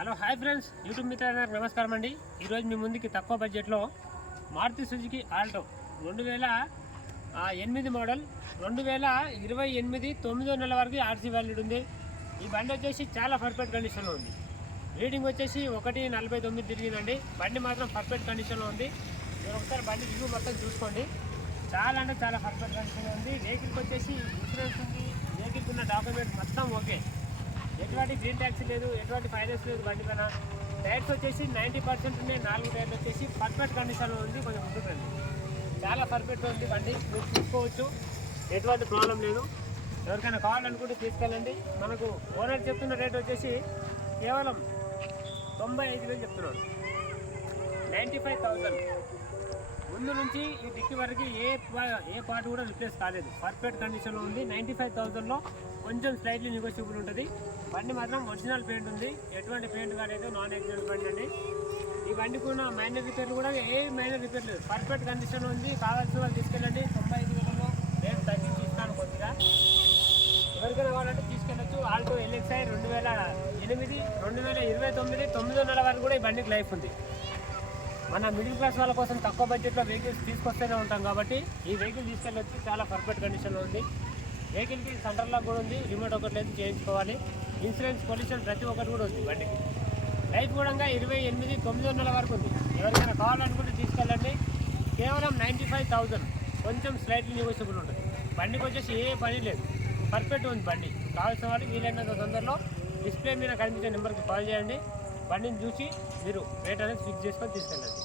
Hello hi friends, YouTube మిత్రులందరికీ నమస్కారం అండి. ఈరోజు మీ ముందుకి తక్కువ బడ్జెట్లో మారుతి సుజుకి ఆల్టో 2008 మోడల్ 2028 9వ నెల వరకు ఆర్సీ వ్యాలిడ్ ఉంది. ఈ బండి వచ్చేసి చాలా పర్ఫెక్ట్ కండిషన్లో ఉంది. రీడింగ్ వచ్చేసి 1:49 తిరిగిందండి. బండి మాత్రం పర్ఫెక్ట్ కండిషన్లో ఉంది. మీరు ఒకసారి బండి రివ్యూ మొత్తం చూసుకోండి. చాలా అంటే చాలా పర్ఫెక్ట్ కండిషన్లో ఉంది. వెహికల్కి వచ్చేసి ఇన్సూరెన్స్ ఉంది. వెహికల్కి ఉన్న డాక్యుమెంట్ మొత్తం ఓకే. ఎటువంటి గ్రీన్ ట్యాక్సీ లేదు, ఎటువంటి ఫైనాన్స్ లేదు. బండి పైన టైర్స్ వచ్చేసి 90% ఉన్నాయి. 4 టైర్లు వచ్చేసి పర్ఫెక్ట్ కండిషన్లో ఉంది. కొంచెం ముందుకండి, చాలా పర్ఫెక్ట్గా ఉంది బండి. మీరు చూసుకోవచ్చు, ఎటువంటి ప్రాబ్లం లేదు. ఎవరికైనా కావాలనుకుంటే తీసుకెళ్ళండి. మనకు ఓనర్ చెప్తున్న రేట్ వచ్చేసి కేవలం 95,000 చెప్తున్నాడు. 95,000. ముందు నుంచి ఈ డిక్కి వరకు ఏ పార్ట్ కూడా రిప్లేస్ కాలేదు. పర్ఫెక్ట్ కండిషన్లో ఉంది. 95,000లో కొంచెం స్లైట్లీ నెగోషియబుల్ ఉంటుంది. బండి మాత్రం ఒరిజినల్ పెయింట్ ఉంది. ఎటువంటి పెయింట్ కాలేదు. నాన్ యాక్సిడెంట్ బండి అండి. ఈ బండికి ఉన్న మైనర్ రిపేర్లు కూడా మైనర్ రిపేర్ లేదు. పర్ఫెక్ట్ కండిషన్లో ఉంది. కావాల్సిన వాళ్ళు తీసుకెళ్ళండి. 95,000లో రేట్ తగ్గించి ఇస్తాను కొద్దిగా. ఎవరికైనా కావాలంటే తీసుకెళ్ళచ్చు. ఆల్టో LXi 2008 2029 9వ నెల వరకు కూడా ఈ బండికి లైఫ్ ఉంది. మన మిడిల్ క్లాస్ వాళ్ళ కోసం తక్కువ బడ్జెట్లో వెహికల్స్ తీసుకొస్తూనే ఉంటాం కాబట్టి ఈ వెహికల్ తీసుకెళ్ళొచ్చి చాలా పర్ఫెక్ట్ కండిషన్లో ఉంది. వెహికల్కి సెంటర్ లాక్ కూడా ఉంది. రిమోట్ ఒకటి లేదు, చేయించుకోవాలి. ఇన్సూరెన్స్ పొల్యూషన్ ప్రతి ఒక్కటి కూడా ఉంది బండికి. లైఫ్ కూడా 28 9వ నెల వరకు ఉంది. ఎవరికైనా కావాలనుకుంటే తీసుకెళ్ళండి. కేవలం 95,000. కొంచెం స్లైట్లీ నెగోషియబుల్ ఉంటుంది. బండికి వచ్చేసి ఏ పని లేదు. పర్ఫెక్ట్ ఉంది బండి. కావాల్సిన వాళ్ళకి వీలైనంత తొందరలో డిస్ప్లే మీద కనిపించే నెంబర్కి కాల్ చేయండి. బండిని చూసి మీరు రేట్ అనేది ఫిక్స్ చేసుకొని తీసుకెళ్ళండి.